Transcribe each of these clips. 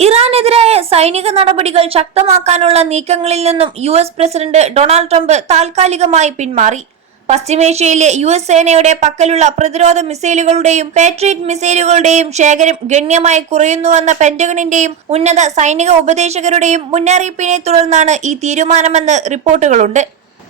ഇറാനെതിരായ സൈനിക നടപടികൾ ശക്തമാക്കാനുള്ള നീക്കങ്ങളിൽ നിന്നും യുഎസ് പ്രസിഡന്റ് ഡൊണാൾഡ് ട്രംപ് താൽക്കാലികമായി പിന്മാറി. പശ്ചിമേഷ്യയിലെ യുഎസ് സേനയുടെ പക്കലുള്ള പ്രതിരോധ മിസൈലുകളുടെയും പാട്രിയറ്റ് മിസൈലുകളുടെയും ശേഖരം ഗണ്യമായി കുറയുന്നുവെന്ന പെന്റഗണിന്റെയും ഉന്നത സൈനിക ഉപദേശകരുടെയും മുന്നറിയിപ്പിനെ തുടർന്നാണ് ഈ തീരുമാനമെന്ന് റിപ്പോർട്ടുകളുണ്ട്.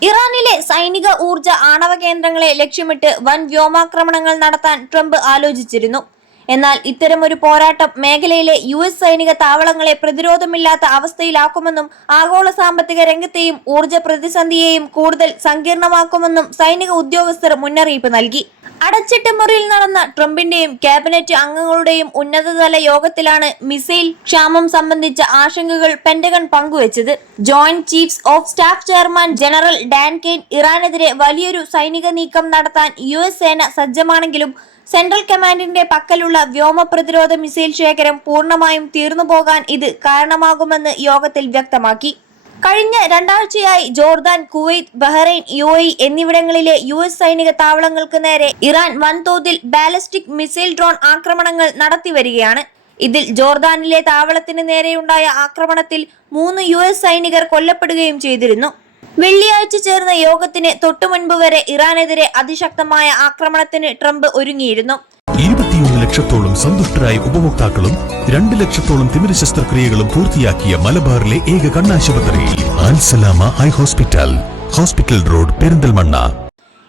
ഇറാനിലെ സൈനിക ഊർജ ആണവ കേന്ദ്രങ്ങളെ ലക്ഷ്യമിട്ട് വൻ വ്യോമാക്രമണങ്ങൾ നടത്താൻ ട്രംപ് ആലോചിച്ചിരുന്നു. എന്നാൽ ഇത്തരമൊരു പോരാട്ടം മേഖലയിലെ യുഎസ് സൈനിക താവളങ്ങളെ പ്രതിരോധമില്ലാത്ത അവസ്ഥയിലാക്കുമെന്നും ആഗോള സാമ്പത്തിക രംഗത്തെയും ഊർജ പ്രതിസന്ധിയെയും കൂടുതൽ സങ്കീർണമാക്കുമെന്നും സൈനിക ഉദ്യോഗസ്ഥർ മുന്നറിയിപ്പ് നൽകി. അടച്ചിട്ട മുറിയിൽ നടന്ന ട്രംപിന്റെയും ക്യാബിനറ്റ് അംഗങ്ങളുടെയും ഉന്നതതല യോഗത്തിലാണ് മിസൈൽ ക്ഷാമം സംബന്ധിച്ച ആശങ്കകൾ പെന്റഗൺ പങ്കുവച്ചത്. Joint chiefs of staff chairman general Dan Caine ഇറാനെതിരെ വലിയൊരു സൈനിക നീക്കം നടത്താൻ യുഎസ് സേന സജ്ജമാണെങ്കിലും സെൻട്രൽ കമാൻഡിന്റെ പക്കലുള്ള വ്യോമ പ്രതിരോധ മിസൈൽ ശേഖരം പൂർണ്ണമായും തീർന്നുപോകാൻ ഇത് കാരണമാകുമെന്ന് യോഗത്തിൽ വ്യക്തമാക്കി. കഴിഞ്ഞ രണ്ടാഴ്ചയായി ജോർദാൻ, കുവൈത്ത്, ബഹ്റൈൻ, യുഎഇ എന്നിവിടങ്ങളിലെ യുഎസ് സൈനിക താവളങ്ങൾക്ക് നേരെ ഇറാൻ വൻതോതിൽ ബാലിസ്റ്റിക് മിസൈൽ ഡ്രോൺ ആക്രമണങ്ങൾ നടത്തിവരികയാണ്. ഇതിൽ ജോർദാനിലെ താവളത്തിന് നേരെയുണ്ടായ ആക്രമണത്തിൽ 3 യുഎസ് സൈനികർ കൊല്ലപ്പെടുകയും ചെയ്തിരുന്നു. വെള്ളിയാഴ്ച ചേർന്ന യോഗത്തിന് തൊട്ടുമുൻപ് വരെ ഇറാനെതിരെ അതിശക്തമായ ആക്രമണത്തിന് ട്രംപ് ഒരുങ്ങിയിരുന്നു. 21 ലക്ഷത്തോളം സന്തുഷ്ടരായ ഉപഭോക്താക്കളും 2 ലക്ഷത്തോളം തിമിര ശസ്ത്രക്രിയകളും പൂർത്തിയാക്കിയ മലബാറിലെ ഏക കണ്ണാശുപത്രി Al Salama high hospital, hospital road, Perinthalmanna.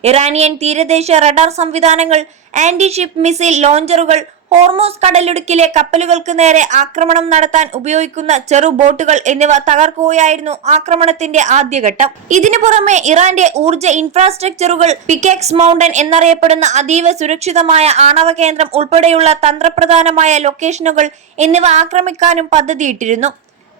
Iranian തീരദേശ റഡാർ സംവിധാനങ്ങൾ, ആന്റി ഷിപ്പ് മിസൈൽ ലോഞ്ചറുകൾ, ഹോർമോസ് കടലിടുക്കിലെ കപ്പലുകൾക്ക് നേരെ ആക്രമണം നടത്താൻ ഉപയോഗിക്കുന്ന ചെറു ബോട്ടുകൾ എന്നിവ തകർക്കുകയായിരുന്നു ആക്രമണത്തിന്റെ ആദ്യഘട്ടം. ഇതിനു പുറമെ ഇറാന്റെ ഊർജ ഇൻഫ്രാസ്ട്രക്ചറുകൾ, പിക്കാക്സ് മൗണ്ടൻ എന്നറിയപ്പെടുന്ന അതീവ സുരക്ഷിതമായ ആണവ കേന്ദ്രം ഉൾപ്പെടെയുള്ള തന്ത്രപ്രധാനമായ ലൊക്കേഷനുകൾ എന്നിവ ആക്രമിക്കാനും പദ്ധതിയിട്ടിരുന്നു.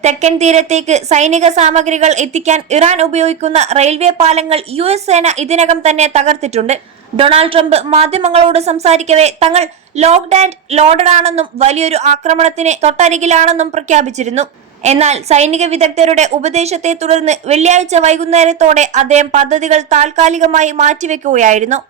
തെക്കൻ തീരത്തേക്ക് സൈനിക സാമഗ്രികൾ എത്തിക്കാൻ ഇറാൻ ഉപയോഗിക്കുന്ന റെയിൽവേ പാലങ്ങൾ യുഎസ് സേന ഇതിനകം തന്നെ തകർത്തിട്ടുണ്ട്. ഡൊണാൾഡ് ട്രംപ് മാധ്യമങ്ങളോട് സംസാരിക്കവേ തങ്ങൾ ലോക്ക്ഡ് ആൻഡ് ലോഡഡ് ആണെന്നും വലിയൊരു ആക്രമണത്തിന് തൊട്ടരികിലാണെന്നും പ്രഖ്യാപിച്ചിരുന്നു. എന്നാൽ സൈനിക വിദഗ്ധരുടെ ഉപദേശത്തെ തുടർന്ന് വെള്ളിയാഴ്ച വൈകുന്നേരത്തോടെ അദ്ദേഹം പദ്ധതികൾ താൽക്കാലികമായി മാറ്റിവെക്കുകയായിരുന്നു.